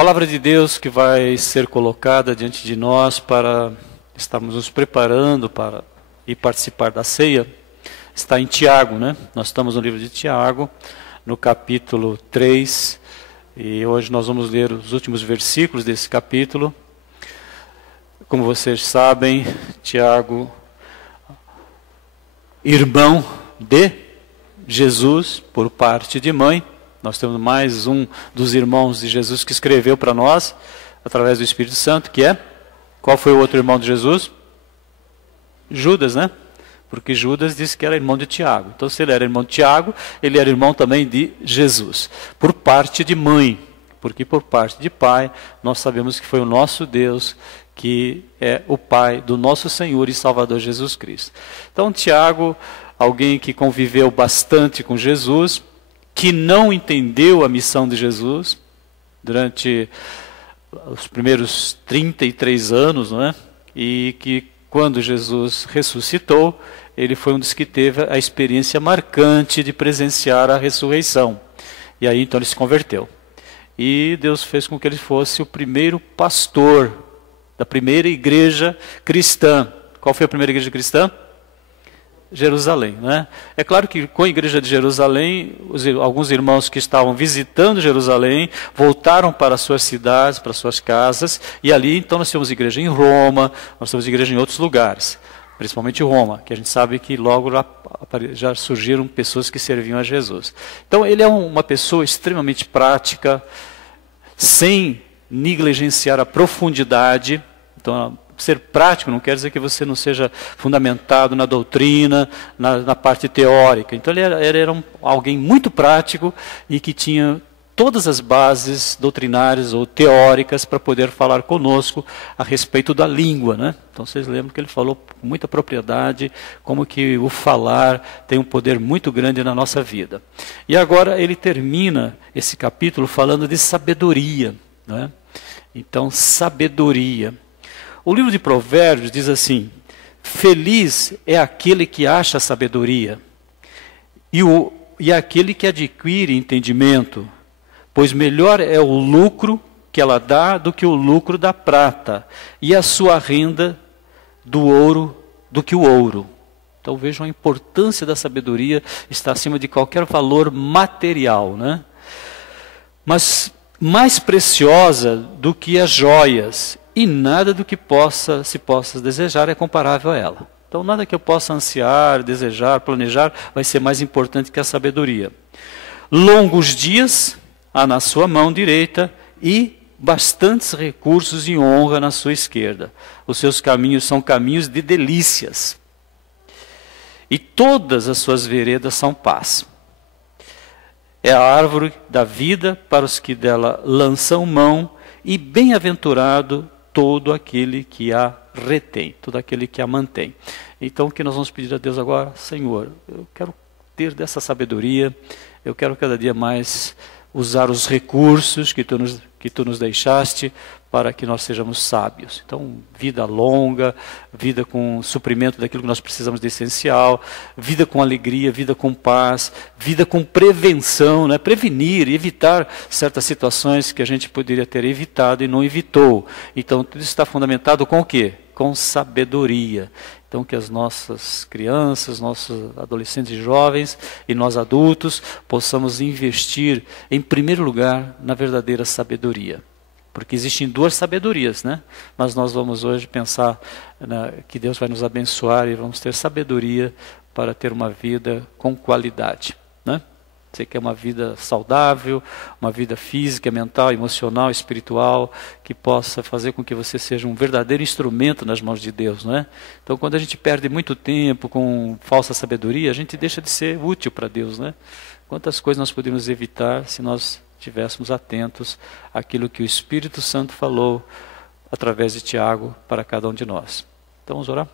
Palavra de Deus que vai ser colocada diante de nós para estarmos nos preparando para ir participar da ceia, está em Tiago, né? Nós estamos no livro de Tiago, no capítulo 3, e hoje nós vamos ler os últimos versículos desse capítulo. Como vocês sabem, Tiago, irmão de Jesus por parte de mãe. Nós temos mais um dos irmãos de Jesus que escreveu para nós, através do Espírito Santo, que é... Qual foi o outro irmão de Jesus? Judas, né? Porque Judas disse que era irmão de Tiago. Então, se ele era irmão de Tiago, ele era irmão também de Jesus. Por parte de mãe, porque por parte de pai, nós sabemos que foi o nosso Deus, que é o Pai do nosso Senhor e Salvador Jesus Cristo. Então, Tiago, alguém que conviveu bastante com Jesus, que não entendeu a missão de Jesus durante os primeiros 33 anos, não é? E que quando Jesus ressuscitou, ele foi um dos que teve a experiência marcante de presenciar a ressurreição. E aí então ele se converteu. E Deus fez com que ele fosse o primeiro pastor da primeira igreja cristã. Qual foi a primeira igreja cristã? Jerusalém, né? É claro que com a igreja de Jerusalém, alguns irmãos que estavam visitando Jerusalém voltaram para suas cidades, para suas casas, e ali então nós temos igreja em Roma, nós temos igreja em outros lugares, principalmente Roma, que a gente sabe que logo já surgiram pessoas que serviam a Jesus. Então ele é uma pessoa extremamente prática, sem negligenciar a profundidade. Então, ser prático não quer dizer que você não seja fundamentado na doutrina, na parte teórica. Então ele era alguém muito prático e que tinha todas as bases doutrinárias ou teóricas para poder falar conosco a respeito da língua, né? Então vocês lembram que ele falou com muita propriedade como que o falar tem um poder muito grande na nossa vida. E agora ele termina esse capítulo falando de sabedoria, né? Então, sabedoria. O livro de Provérbios diz assim: feliz é aquele que acha sabedoria e aquele que adquire entendimento, pois melhor é o lucro que ela dá do que o lucro da prata, e a sua renda do ouro do que o ouro. Então vejam a importância da sabedoria, está acima de qualquer valor material, né? Mas mais preciosa do que as joias, e nada do que se possa desejar é comparável a ela. Então nada que eu possa ansiar, desejar, planejar vai ser mais importante que a sabedoria. Longos dias há na sua mão direita e bastantes recursos e honra na sua esquerda. Os seus caminhos são caminhos de delícias, e todas as suas veredas são paz. É a árvore da vida para os que dela lançam mão, e bem-aventurado todo aquele que a retém, todo aquele que a mantém. Então o que nós vamos pedir a Deus agora? Senhor, eu quero ter dessa sabedoria, eu quero cada dia mais usar os recursos que tu nos deixaste para que nós sejamos sábios. Então, vida longa, vida com suprimento daquilo que nós precisamos de essencial, vida com alegria, vida com paz, vida com prevenção, né? Prevenir e evitar certas situações que a gente poderia ter evitado e não evitou. Então, tudo isso está fundamentado com o quê? Com sabedoria. Então, que as nossas crianças, nossos adolescentes e jovens e nós adultos possamos investir, em primeiro lugar, na verdadeira sabedoria. Porque existem duas sabedorias, né? Mas nós vamos hoje pensar que Deus vai nos abençoar e vamos ter sabedoria para ter uma vida com qualidade, né? Você quer uma vida saudável, uma vida física, mental, emocional, espiritual, que possa fazer com que você seja um verdadeiro instrumento nas mãos de Deus, não é? Então, quando a gente perde muito tempo com falsa sabedoria, a gente deixa de ser útil para Deus, né? Quantas coisas nós poderíamos evitar se nós estivéssemos atentos àquilo que o Espírito Santo falou através de Tiago para cada um de nós. Então, vamos orar?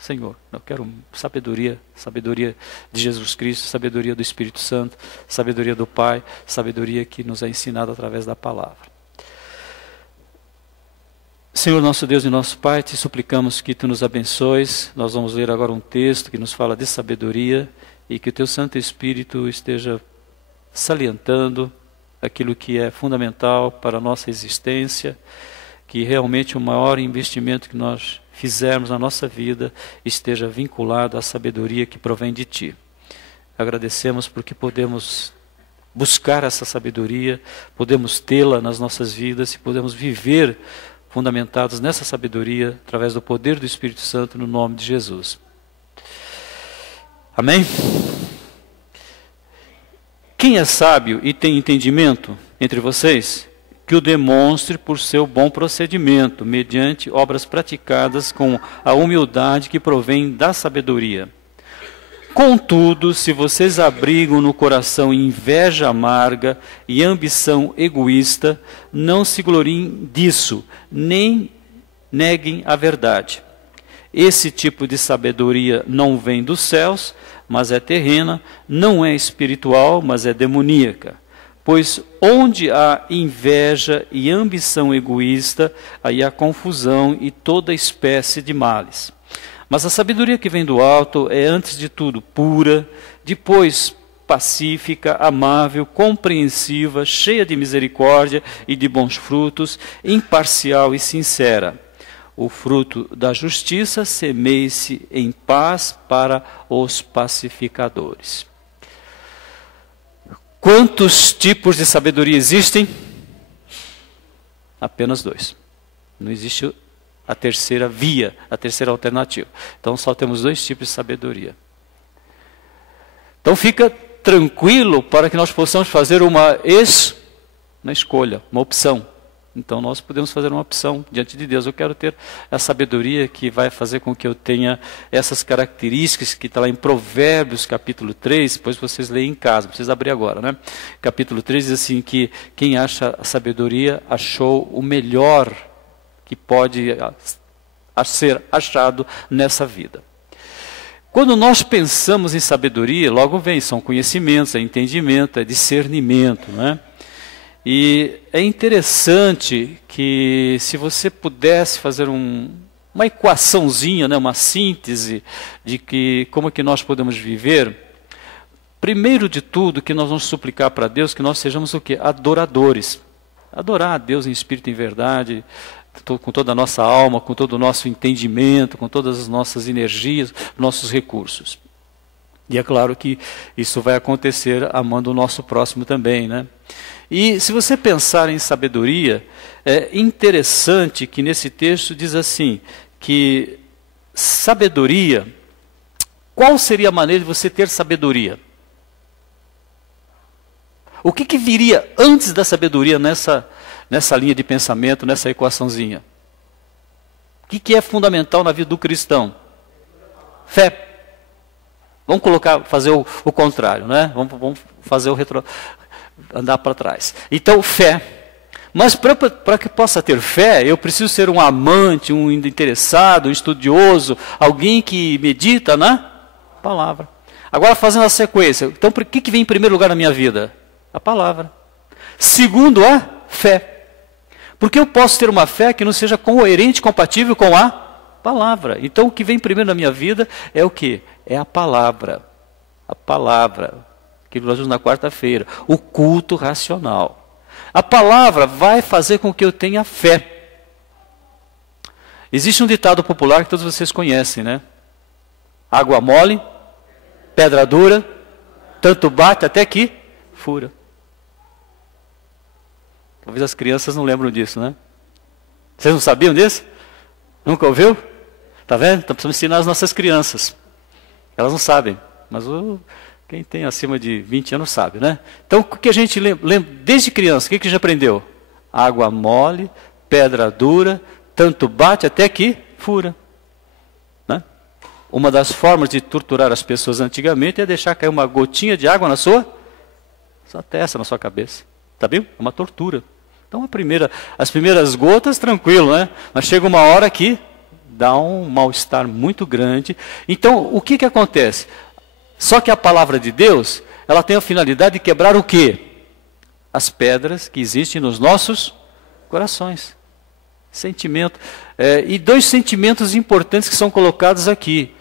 Senhor, eu quero sabedoria, sabedoria de Jesus Cristo, sabedoria do Espírito Santo, sabedoria do Pai, sabedoria que nos é ensinada através da palavra. Senhor, nosso Deus e nosso Pai, te suplicamos que tu nos abençoes. Nós vamos ler agora um texto que nos fala de sabedoria e que o teu Santo Espírito esteja salientando, aquilo que é fundamental para a nossa existência, que realmente o maior investimento que nós fizermos na nossa vida esteja vinculado à sabedoria que provém de Ti. Agradecemos porque podemos buscar essa sabedoria, podemos tê-la nas nossas vidas e podemos viver fundamentados nessa sabedoria através do poder do Espírito Santo no nome de Jesus. Amém? Quem é sábio e tem entendimento entre vocês, que o demonstre por seu bom procedimento, mediante obras praticadas com a humildade que provém da sabedoria. Contudo, se vocês abrigam no coração inveja amarga e ambição egoísta, não se gloriem disso, nem neguem a verdade. Esse tipo de sabedoria não vem dos céus, mas é terrena, não é espiritual, mas é demoníaca. Pois onde há inveja e ambição egoísta, aí há confusão e toda espécie de males. Mas a sabedoria que vem do alto é, antes de tudo, pura, depois pacífica, amável, compreensiva, cheia de misericórdia e de bons frutos, imparcial e sincera. O fruto da justiça semeie-se em paz para os pacificadores. Quantos tipos de sabedoria existem? Apenas 2. Não existe a terceira via, a terceira alternativa. Então só temos 2 tipos de sabedoria. Então fica tranquilo para que nós possamos fazer uma escolha, uma opção. Então nós podemos fazer uma opção diante de Deus. Eu quero ter a sabedoria que vai fazer com que eu tenha essas características que está lá em Provérbios capítulo 3, depois vocês leem em casa, não precisa abrir agora, né? Capítulo 3 diz assim que quem acha a sabedoria achou o melhor que pode ser achado nessa vida. Quando nós pensamos em sabedoria, logo vem, são conhecimentos, é entendimento, é discernimento, né? E é interessante que se você pudesse fazer uma equaçãozinha, né, uma síntese de que como que nós podemos viver, primeiro de tudo que nós vamos suplicar para Deus que nós sejamos o quê? Adoradores. Adorar a Deus em espírito e em verdade, com toda a nossa alma, com todo o nosso entendimento, com todas as nossas energias, nossos recursos. E é claro que isso vai acontecer amando o nosso próximo também, né? E se você pensar em sabedoria, é interessante que nesse texto diz assim, que sabedoria, qual seria a maneira de você ter sabedoria? O que viria antes da sabedoria nessa linha de pensamento, nessa equaçãozinha? O que é fundamental na vida do cristão? Fé. Vamos fazer o contrário, né? Vamos fazer andar para trás. Então, fé. Mas para que possa ter fé, eu preciso ser um amante, um interessado, um estudioso, alguém que medita na palavra. Agora, fazendo a sequência. Então, o que vem em primeiro lugar na minha vida? A palavra. Segundo, a fé. Porque eu posso ter uma fé que não seja coerente, compatível com a palavra. Então, o que vem primeiro na minha vida é o quê? É a palavra. A palavra. Que nós vimos na quarta-feira. O culto racional. A palavra vai fazer com que eu tenha fé. Existe um ditado popular que todos vocês conhecem, né? Água mole, pedra dura, tanto bate até que fura. Talvez as crianças não lembram disso, né? Vocês não sabiam disso? Nunca ouviu? Está vendo? Então precisamos ensinar as nossas crianças. Elas não sabem, mas quem tem acima de 20 anos sabe, né? Então o que a gente lembra desde criança, o que a gente aprendeu? Água mole, pedra dura, tanto bate até que fura. Né? Uma das formas de torturar as pessoas antigamente é deixar cair uma gotinha de água na sua testa, na sua cabeça. Tá bem? É uma tortura. Então as primeiras gotas, tranquilo, né? Mas chega uma hora que dá um mal-estar muito grande. Então, o que acontece? Só que a palavra de Deus, ela tem a finalidade de quebrar o quê? As pedras que existem nos nossos corações. Sentimento. E 2 sentimentos importantes que são colocados aqui.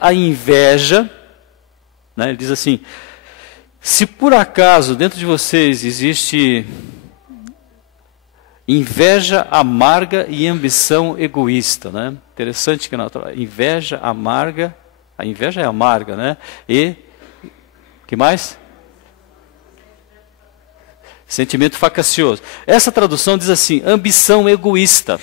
A inveja, né? Ele diz assim, Se por acaso dentro de vocês existe inveja amarga e ambição egoísta, né? Interessante que inveja amarga, a inveja é amarga, né? E que mais? Sentimento faccioso. Essa tradução diz assim: ambição egoísta.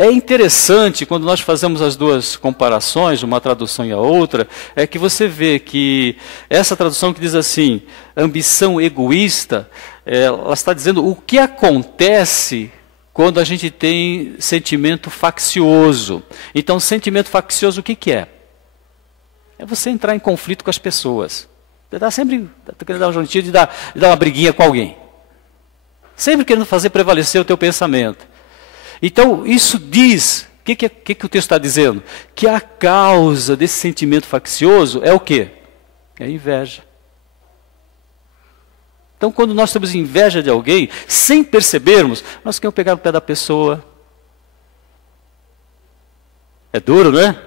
É interessante quando nós fazemos as duas comparações, uma tradução e a outra, é que você vê que essa tradução que diz assim, ambição egoísta, ela está dizendo o que acontece quando a gente tem sentimento faccioso. Então, sentimento faccioso o que é? É você entrar em conflito com as pessoas. Você está sempre querendo dar um jeitinho de dar uma briguinha com alguém. Sempre querendo fazer prevalecer o teu pensamento. Então, isso diz, o que o texto está dizendo? Que a causa desse sentimento faccioso é o quê? É a inveja. Então, quando nós temos inveja de alguém, sem percebermos, nós queremos pegar o pé da pessoa. É duro, né?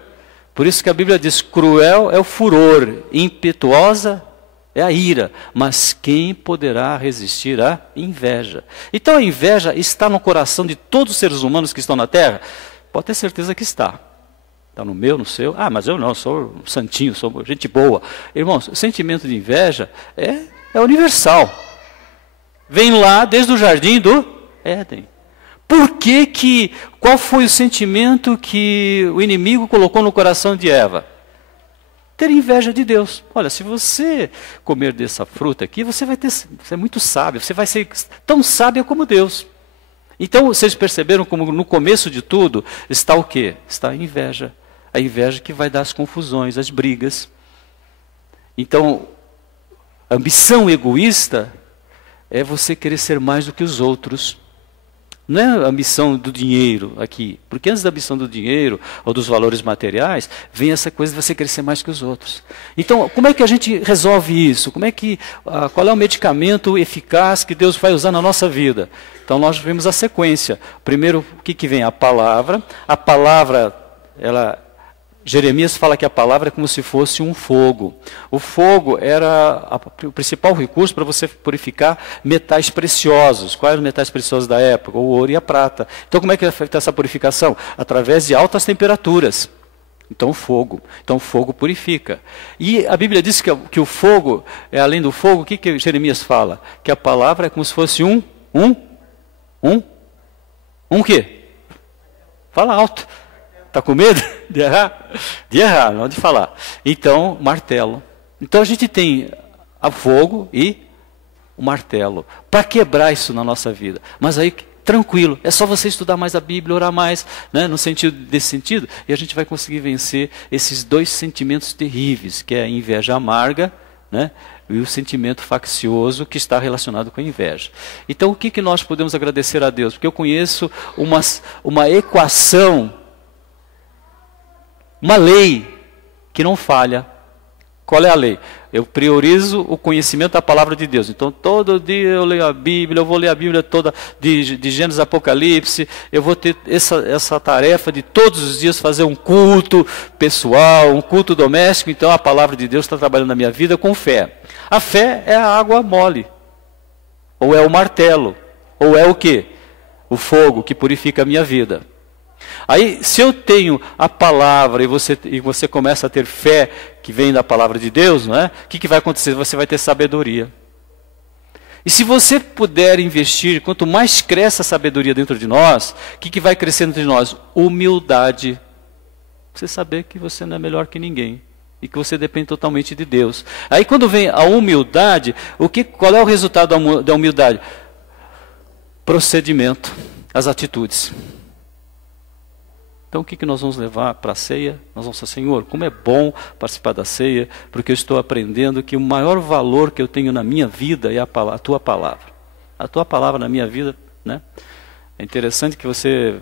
Por isso que a Bíblia diz, cruel é o furor, impetuosa é a ira, mas quem poderá resistir à inveja? Então a inveja está no coração de todos os seres humanos que estão na Terra? Pode ter certeza que está. Está no meu, no seu. Ah, mas eu não, sou santinho, sou gente boa. Irmãos, o sentimento de inveja é universal. Vem lá desde o jardim do Éden. Qual foi o sentimento que o inimigo colocou no coração de Eva? Ter inveja de Deus. Olha, se você comer dessa fruta aqui, você vai ser muito sábio, você vai ser tão sábio como Deus. Então, vocês perceberam como no começo de tudo está o quê? Está a inveja. A inveja que vai dar as confusões, as brigas. Então, a ambição egoísta é você querer ser mais do que os outros. Não é a ambição do dinheiro aqui, porque antes da ambição do dinheiro ou dos valores materiais, vem essa coisa de você querer ser mais que os outros. Então, como é que a gente resolve isso? Qual é o medicamento eficaz que Deus vai usar na nossa vida? Então, nós vemos a sequência. Primeiro, o que vem? A palavra. A palavra, Jeremias fala que a palavra é como se fosse um fogo. O fogo era o principal recurso para você purificar metais preciosos. Quais eram os metais preciosos da época? O ouro e a prata. Então, como é que é feita essa purificação? Através de altas temperaturas. Então, o fogo purifica. E a Bíblia diz que o fogo, além do fogo, o que Jeremias fala? Que a palavra é como se fosse um quê? Fala alto. Está com medo de errar? De errar, não de falar. Então, martelo. Então a gente tem o fogo e o martelo. Para quebrar isso na nossa vida. Mas aí, tranquilo, é só você estudar mais a Bíblia, orar mais, né, desse sentido, e a gente vai conseguir vencer esses dois sentimentos terríveis, que é a inveja amarga, né, e o sentimento faccioso que está relacionado com a inveja. Então o que nós podemos agradecer a Deus? Porque eu conheço uma equação, uma lei que não falha. Qual é a lei? Eu priorizo o conhecimento da palavra de Deus. Então, todo dia eu leio a Bíblia, eu vou ler a Bíblia toda, de Gênesis a Apocalipse. Eu vou ter essa tarefa de todos os dias fazer um culto pessoal, um culto doméstico. Então, a palavra de Deus está trabalhando na minha vida com fé. A fé é a água mole. Ou é o martelo. Ou é o quê? O fogo que purifica a minha vida. Aí, se eu tenho a palavra e você começa a ter fé que vem da palavra de Deus, não é? O que vai acontecer? Você vai ter sabedoria. E se você puder investir, quanto mais cresce a sabedoria dentro de nós, o que vai crescer dentro de nós? Humildade. Você saber que você não é melhor que ninguém e que você depende totalmente de Deus. Aí, quando vem a humildade, qual é o resultado da humildade? Procedimento, as atitudes. Então, o que nós vamos levar para a ceia? Nós vamos falar, Senhor, como é bom participar da ceia, porque eu estou aprendendo que o maior valor que eu tenho na minha vida é a Tua palavra. A Tua palavra na minha vida, né? É interessante que você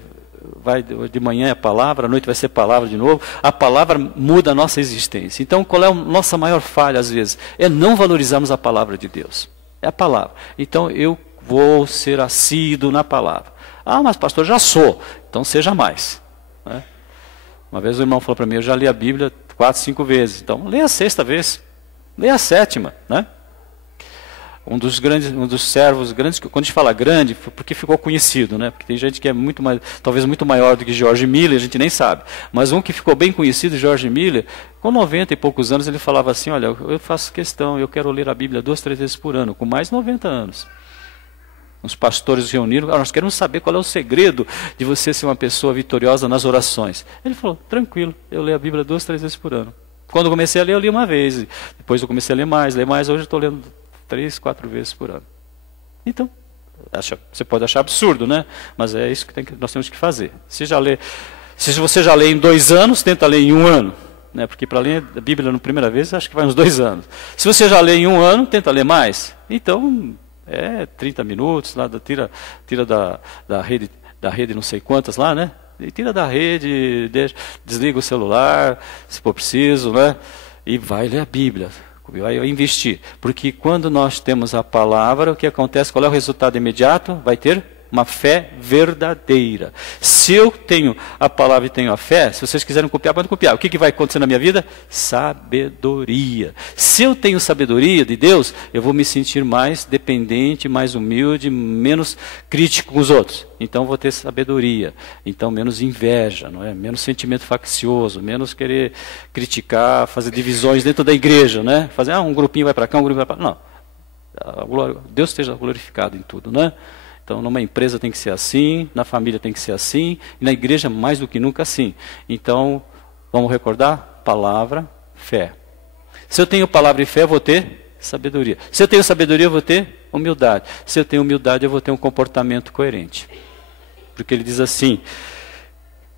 vai, de manhã é a palavra, à noite vai ser palavra de novo. A palavra muda a nossa existência. Então, qual é a nossa maior falha, às vezes? É não valorizarmos a palavra de Deus. É a palavra. Então, eu vou ser assíduo na palavra. Ah, mas pastor, já sou. Então, seja mais. Uma vez o irmão falou para mim, eu já li a Bíblia 4, 5 vezes, então leia a 6ª vez, leia a 7ª, né? um dos servos grandes, quando a gente fala grande, porque ficou conhecido, né? Porque tem gente que é muito mais, talvez muito maior do que George Miller, a gente nem sabe. Mas um que ficou bem conhecido, George Miller, com 90 e poucos anos, ele falava assim, olha, eu faço questão, eu quero ler a Bíblia 2, 3 vezes por ano, com mais de 90 anos. Os pastores reuniram, nós queremos saber qual é o segredo de você ser uma pessoa vitoriosa nas orações. Ele falou, tranquilo, eu leio a Bíblia 2, 3 vezes por ano. Quando eu comecei a ler, eu li uma vez. Depois eu comecei a ler mais. Hoje eu estou lendo 3, 4 vezes por ano. Então, você pode achar absurdo, né? Mas é isso que nós temos que fazer. Se você já lê em 2 anos, tenta ler em 1 ano. Né? Porque para ler a Bíblia na primeira vez, acho que vai uns 2 anos. Se você já lê em 1 ano, tenta ler mais. Então, 30 minutos, lá, tira da rede não sei quantas lá, né? E tira da rede, desliga o celular, se for preciso, né? E vai ler a Bíblia, vai investir. Porque quando nós temos a palavra, o que acontece? Qual é o resultado imediato? Vai ter uma fé verdadeira. Se eu tenho a palavra e tenho a fé, se vocês quiserem copiar, podem copiar. O que vai acontecer na minha vida? Sabedoria. Se eu tenho sabedoria de Deus, eu vou me sentir mais dependente, mais humilde, menos crítico com os outros. Então vou ter sabedoria. Então menos inveja, não é? Menos sentimento faccioso, menos querer criticar, fazer divisões dentro da igreja, né? Fazer um grupinho vai para cá, um grupinho vai para lá. Não. Deus esteja glorificado em tudo, né? Então, numa empresa tem que ser assim, na família tem que ser assim, e na igreja mais do que nunca assim. Então, vamos recordar? Palavra, fé. Se eu tenho palavra e fé, eu vou ter sabedoria. Se eu tenho sabedoria, eu vou ter humildade. Se eu tenho humildade, eu vou ter um comportamento coerente. Porque ele diz assim,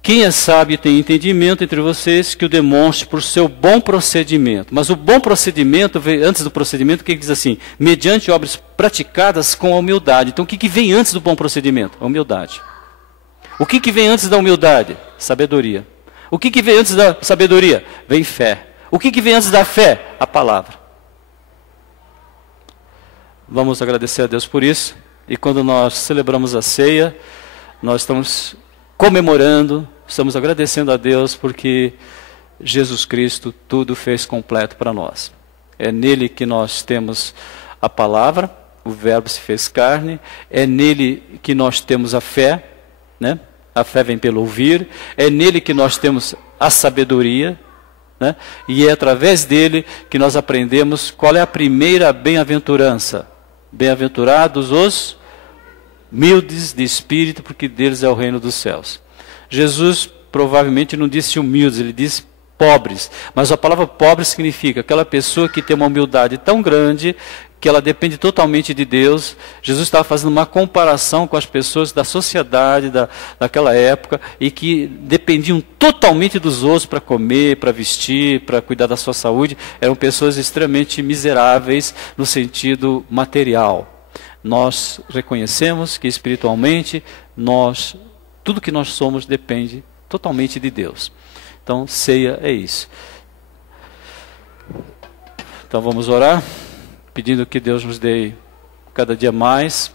quem é sábio e tem entendimento entre vocês, que o demonstre por seu bom procedimento. Mas o bom procedimento, antes do procedimento, que ele diz assim, mediante obras praticadas com a humildade. Então o que vem antes do bom procedimento? A humildade. O que vem antes da humildade? Sabedoria. O que vem antes da sabedoria? Vem fé. O que vem antes da fé? A palavra. Vamos agradecer a Deus por isso. E quando nós celebramos a ceia, nós estamos comemorando, estamos agradecendo a Deus porque Jesus Cristo tudo fez completo para nós. É nele que nós temos a palavra, o verbo se fez carne, é nele que nós temos a fé, né? A fé vem pelo ouvir, é nele que nós temos a sabedoria, né? E é através dele que nós aprendemos qual é a primeira bem-aventurança. Bem-aventurados os humildes de espírito, porque deles é o reino dos céus. Jesus provavelmente não disse humildes, ele disse pobres. Mas a palavra pobre significa aquela pessoa que tem uma humildade tão grande que ela depende totalmente de Deus. Jesus estava fazendo uma comparação com as pessoas da sociedade daquela época e que dependiam totalmente dos outros para comer, para vestir, para cuidar da sua saúde. Eram pessoas extremamente miseráveis no sentido material. Nós reconhecemos que espiritualmente tudo que nós somos depende totalmente de Deus. Então, ceia é isso. Então vamos orar, pedindo que Deus nos dê cada dia mais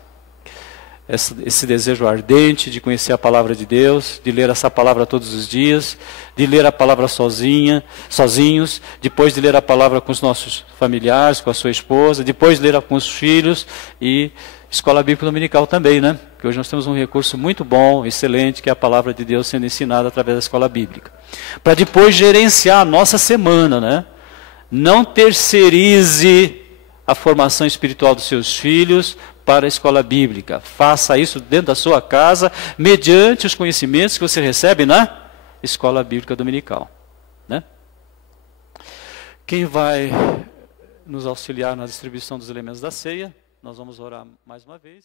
esse desejo ardente de conhecer a palavra de Deus, de ler essa palavra todos os dias, de ler a palavra sozinhos, depois de ler a palavra com os nossos familiares, com a sua esposa, depois de ler com os filhos e escola bíblica dominical também, né? Porque hoje nós temos um recurso muito bom, excelente, que é a palavra de Deus sendo ensinada através da escola bíblica. Para depois gerenciar a nossa semana, né? Não terceirize a formação espiritual dos seus filhos para a escola bíblica. Faça isso dentro da sua casa, mediante os conhecimentos que você recebe na escola bíblica dominical, né? Quem vai nos auxiliar na distribuição dos elementos da ceia? Nós vamos orar mais uma vez.